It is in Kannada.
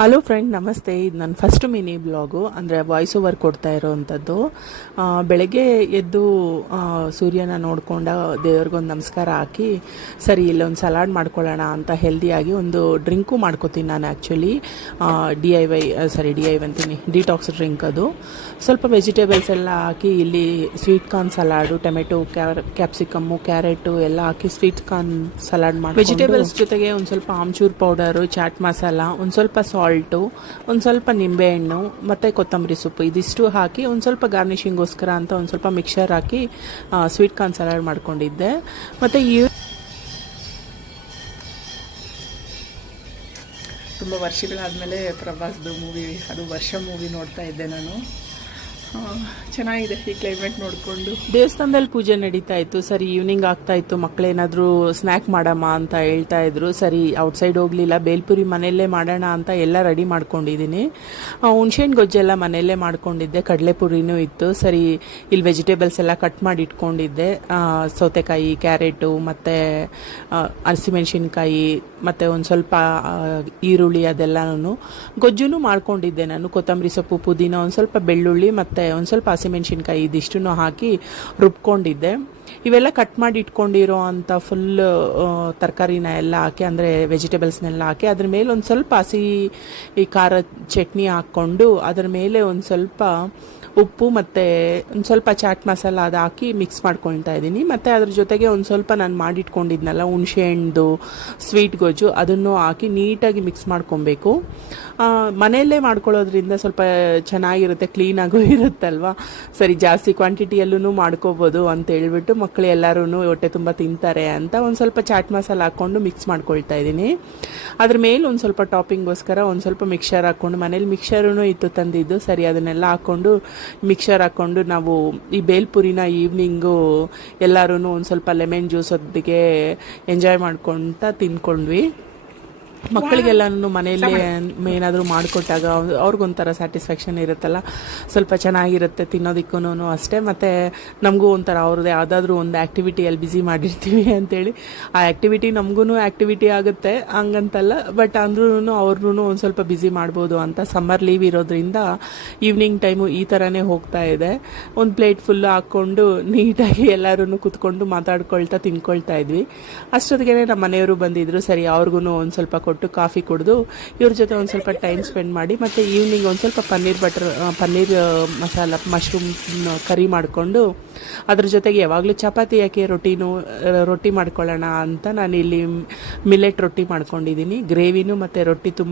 ಹಲೋ ಫ್ರೆಂಡ್, ನಮಸ್ತೆ. ಇದು ನನ್ನ ಫಸ್ಟ್ ಮಿನಿ ಬ್ಲಾಗು, ಅಂದರೆ ವಾಯ್ಸ್ ಓವರ್ ಕೊಡ್ತಾ ಇರೋವಂಥದ್ದು. ಬೆಳಗ್ಗೆ ಎದ್ದು ಸೂರ್ಯನ ನೋಡ್ಕೊಂಡ ದೇವ್ರಿಗೊಂದು ನಮಸ್ಕಾರ ಹಾಕಿ, ಸರಿ ಇಲ್ಲೊಂದು ಸಲಾಡ್ ಮಾಡ್ಕೊಳ್ಳೋಣ ಅಂತ ಹೆಲ್ದಿಯಾಗಿ ಒಂದು ಡ್ರಿಂಕು ಮಾಡ್ಕೋತೀನಿ ನಾನು. ಆ್ಯಕ್ಚುಲಿ ಡಿ ಐ ವೈ ಅಂತೀನಿ, ಡಿಟಾಕ್ಸ್ ಡ್ರಿಂಕ್ ಅದು. ಸ್ವಲ್ಪ ವೆಜಿಟೇಬಲ್ಸ್ ಎಲ್ಲ ಹಾಕಿ ಇಲ್ಲಿ sweet corn salad, tomato, capsicum, carrot ಎಲ್ಲ ಹಾಕಿ ಸ್ವೀಟ್ ಕಾರ್ನ್ ಸಲಾಡ್ ಮಾಡಿ, ವೆಜಿಟೇಬಲ್ಸ್ ಜೊತೆಗೆ ಒಂದು ಸ್ವಲ್ಪ ಆಮ್ಚೂರ್ ಪೌಡರು, ಚಾಟ್ ಮಸಾಲ, ಒಂದು ಸ್ವಲ್ಪ ಸಾಲ್ಟು, ಒಂದು ಸ್ವಲ್ಪ ನಿಂಬೆಹಣ್ಣು ಮತ್ತು ಕೊತ್ತಂಬರಿ ಸೊಪ್ಪು, ಇದಿಷ್ಟು ಹಾಕಿ ಒಂದು ಸ್ವಲ್ಪ ಗಾರ್ನಿಷಿಂಗೋಸ್ಕರ ಅಂತ ಒಂದು ಸ್ವಲ್ಪ ಮಿಕ್ಸರ್ ಹಾಕಿ ಸ್ವೀಟ್ ಕಾರ್ನ್ ಸಲಾಡ್ ಮಾಡ್ಕೊಂಡಿದ್ದೆ. ಮತ್ತು ತುಂಬ ವರ್ಷಗಳಾದಮೇಲೆ ಪ್ರವಾಸದ ಮೂವಿ, ಅದು ವರ್ಷ ಮೂವಿ ನೋಡ್ತಾ ಇದ್ದೆ ನಾನು. ಚೆನ್ನಾಗಿದೆ ಈ ಕ್ಲೈಮೇಟ್ ನೋಡಿಕೊಂಡು. ದೇವಸ್ಥಾನದಲ್ಲಿ ಪೂಜೆ ನಡೀತಾ ಇತ್ತು. ಸರಿ ಈವ್ನಿಂಗ್ ಆಗ್ತಾ ಇತ್ತು, ಮಕ್ಕಳೇನಾದರೂ ಸ್ನ್ಯಾಕ್ ಮಾಡಮ್ಮ ಅಂತ ಹೇಳ್ತಾ ಇದ್ರು. ಸರಿ ಔಟ್ಸೈಡ್ ಹೋಗಲಿಲ್ಲ, ಬೇಲ್ಪುರಿ ಮನೆಯಲ್ಲೇ ಮಾಡೋಣ ಅಂತ ಎಲ್ಲ ರೆಡಿ ಮಾಡ್ಕೊಂಡಿದ್ದೀನಿ. ಹುಣ್ಸೆಹಣ್ಣು ಗೊಜ್ಜೆಲ್ಲ ಮನೆಯಲ್ಲೇ ಮಾಡ್ಕೊಂಡಿದ್ದೆ, ಕಡಲೆಪುರಿನೂ ಇತ್ತು. ಸರಿ ಇಲ್ಲಿ ವೆಜಿಟೇಬಲ್ಸ್ ಎಲ್ಲ ಕಟ್ ಮಾಡಿ ಇಟ್ಕೊಂಡಿದ್ದೆ, ಸೌತೆಕಾಯಿ, ಕ್ಯಾರೆಟು ಮತ್ತು ಹಸಿಮೆಣ್ಸಿನ್ಕಾಯಿ ಮತ್ತು ಒಂದು ಸ್ವಲ್ಪ ಈರುಳ್ಳಿ, ಅದೆಲ್ಲನೂ ಗೊಜ್ಜೂ ಮಾಡ್ಕೊಂಡಿದ್ದೆ ನಾನು. ಕೊತ್ತಂಬರಿ ಸೊಪ್ಪು, ಪುದೀನ, ಒಂದು ಸ್ವಲ್ಪ ಬೆಳ್ಳುಳ್ಳಿ ಮತ್ತು ಒಂದು ಸ್ವಲ್ಪ ಹಸಿಮೆಣ್ಸಿನ್ಕಾಯಿ, ಇದಿಷ್ಟನ್ನು ಹಾಕಿ ರುಬ್ಕೊಂಡಿದ್ದೆ. ಇವೆಲ್ಲ ಕಟ್ ಮಾಡಿ ಇಟ್ಕೊಂಡಿರೋ ಅಂಥ ಫುಲ್ ತರಕಾರಿನ ಎಲ್ಲ ಹಾಕಿ, ಅಂದರೆ ವೆಜಿಟೇಬಲ್ಸ್ನೆಲ್ಲ ಹಾಕಿ, ಅದ್ರ ಮೇಲೆ ಒಂದು ಸ್ವಲ್ಪ ಈ ಖಾರ ಚಟ್ನಿ ಹಾಕ್ಕೊಂಡು, ಅದ್ರ ಮೇಲೆ ಒಂದು ಸ್ವಲ್ಪ ಉಪ್ಪು ಮತ್ತು ಒಂದು ಸ್ವಲ್ಪ ಚಾಟ್ ಮಸಾಲ ಅದು ಹಾಕಿ ಮಿಕ್ಸ್ ಮಾಡ್ಕೊಳ್ತಾ ಇದ್ದೀನಿ. ಮತ್ತು ಅದ್ರ ಜೊತೆಗೆ ಒಂದು ಸ್ವಲ್ಪ ನಾನು ಮಾಡಿಟ್ಕೊಂಡಿದ್ನಲ್ಲ ಹುಣಸೆ ಹಣ್ಣು ಸ್ವೀಟ್ ಗೊಜ್ಜು, ಅದನ್ನು ಹಾಕಿ ನೀಟಾಗಿ ಮಿಕ್ಸ್ ಮಾಡ್ಕೊಬೇಕು. ಮನೆಯಲ್ಲೇ ಮಾಡ್ಕೊಳ್ಳೋದ್ರಿಂದ ಸ್ವಲ್ಪ ಚೆನ್ನಾಗಿರುತ್ತೆ, ಕ್ಲೀನಾಗೂ ಇರುತ್ತಲ್ವ. ಸರಿ ಜಾಸ್ತಿ ಕ್ವಾಂಟಿಟಿಯಲ್ಲೂ ಮಾಡ್ಕೋಬೋದು ಅಂತ ಹೇಳ್ಬಿಟ್ಟು ಮಕ್ಕಳು ಎಲ್ಲರೂ ಹೊಟ್ಟೆ ತುಂಬ ತಿಂತಾರೆ ಅಂತ ಒಂದು ಸ್ವಲ್ಪ ಚಾಟ್ ಮಸಾಲ ಹಾಕ್ಕೊಂಡು ಮಿಕ್ಸ್ ಮಾಡ್ಕೊಳ್ತಾ ಇದ್ದೀನಿ. ಅದ್ರ ಮೇಲೆ ಒಂದು ಸ್ವಲ್ಪ ಟಾಪಿಂಗೋಸ್ಕರ ಒಂದು ಸ್ವಲ್ಪ ಮಿಕ್ಸರ್ ಹಾಕ್ಕೊಂಡು, ಮನೇಲಿ ಮಿಕ್ಸರೂ ಇತ್ತು ತಂದಿದ್ದು. ಸರಿ ಅದನ್ನೆಲ್ಲ ಹಾಕ್ಕೊಂಡು ಮಿಕ್ಸರ್ ಹಾಕ್ಕೊಂಡು ನಾವು ಈ ಬೇಲ್ಪುರಿನ ಈವ್ನಿಂಗು ಎಲ್ಲರೂ ಒಂದು ಸ್ವಲ್ಪ ಲೆಮನ್ ಜ್ಯೂಸ್ ಒಟ್ಟಿಗೆ ಎಂಜಾಯ್ ಮಾಡ್ಕೊತ ತಿನ್ಕೊಂಡ್ವಿ. ಮಕ್ಕಳಿಗೆಲ್ಲನೂ ಮನೆಯಲ್ಲೇ ಏನಾದರೂ ಮಾಡಿಕೊಟ್ಟಾಗ ಅವ್ರಿಗೊಂಥರ ಸ್ಯಾಟಿಸ್ಫ್ಯಾಕ್ಷನ್ ಇರುತ್ತಲ್ಲ, ಸ್ವಲ್ಪ ಚೆನ್ನಾಗಿರುತ್ತೆ ತಿನ್ನೋದಕ್ಕೂ ಅಷ್ಟೇ. ಮತ್ತು ನಮಗೂ ಒಂಥರ ಅವ್ರದ್ದು ಯಾವುದಾದ್ರೂ ಒಂದು ಆ್ಯಕ್ಟಿವಿಟಿಯಲ್ಲಿ ಬ್ಯುಸಿ ಮಾಡಿರ್ತೀವಿ ಅಂಥೇಳಿ, ಆ ಆ್ಯಕ್ಟಿವಿಟಿ ನಮಗೂ ಆ್ಯಕ್ಟಿವಿಟಿ ಆಗುತ್ತೆ ಹಂಗಂತಲ್ಲ, ಬಟ್ ಅಂದ್ರೂ ಅವ್ರನ್ನೂ ಒಂದು ಸ್ವಲ್ಪ ಬ್ಯುಸಿ ಮಾಡ್ಬೋದು ಅಂತ. ಸಮ್ಮರ್ ಲೀವ್ ಇರೋದ್ರಿಂದ ಈವ್ನಿಂಗ್ ಟೈಮು ಈ ಥರನೇ ಹೋಗ್ತಾ ಇದೆ. ಒಂದು ಪ್ಲೇಟ್ ಫುಲ್ಲು ಹಾಕ್ಕೊಂಡು ನೀಟಾಗಿ ಎಲ್ಲರೂ ಕೂತ್ಕೊಂಡು ಮಾತಾಡ್ಕೊಳ್ತಾ ತಿನ್ಕೊಳ್ತಾ ಇದ್ವಿ. ಅಷ್ಟೊತ್ತಿಗೆ ನಮ್ಮ ಮನೆಯವರು ಬಂದಿದ್ದರು. ಸರಿ ಅವ್ರಿಗೂ ಒಂದು ಸ್ವಲ್ಪ ಕೊಟ್ಟು ಕಾಫಿ ಕುಡಿದು ಇವ್ರ ಜೊತೆ ಒಂದು ಸ್ವಲ್ಪ ಟೈಮ್ ಸ್ಪೆಂಡ್ ಮಾಡಿ, ಮತ್ತು ಈವ್ನಿಂಗ್ ಒಂದು ಸ್ವಲ್ಪ ಪನ್ನೀರ್ ಮಸಾಲ ಮಶ್ರೂಮ್ ಕರಿ ಮಾಡಿಕೊಂಡು, ಅದ್ರ ಜೊತೆಗೆ ಯಾವಾಗಲೂ ಚಪಾತಿ ಯಾಕೆ ರೊಟ್ಟಿ ಮಾಡ್ಕೊಳ್ಳೋಣ ಅಂತ ನಾನು ಇಲ್ಲಿ ಮಿಲೆಟ್ ರೊಟ್ಟಿ ಮಾಡ್ಕೊಂಡಿದ್ದೀನಿ. ಗ್ರೇವಿನೂ ಮತ್ತು ರೊಟ್ಟಿ ತುಂಬ